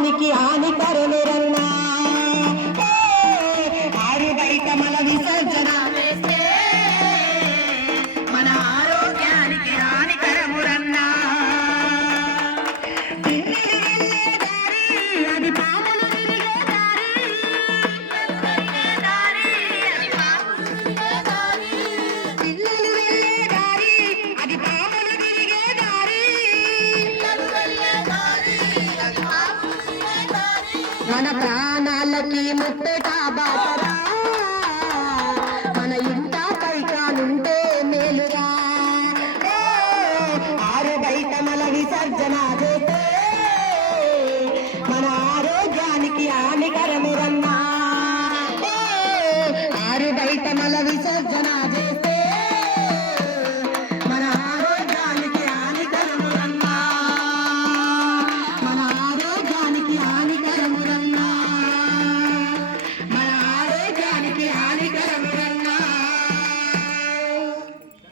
ఆరోగ్యానికి హానికరమేరన్నా ఆరు బయట మల విసర్జన చేస్తే మన ఆరోగ్యానికి హానికరమురన్నా అది పాములు తిరిగే దారి పిల్లలు వెళ్ళే దారి అది పాములు తిరిగే దారి మన ప్రాణాలకి ముట్టట బాటరా మన ఇంట పైకానుంటే మేలురా ఆరు బయట మల విసర్జన చేస్తే మన ఆరోగ్యానికి హానికరమేరన్నా ఆరు బయట మల విసర్జన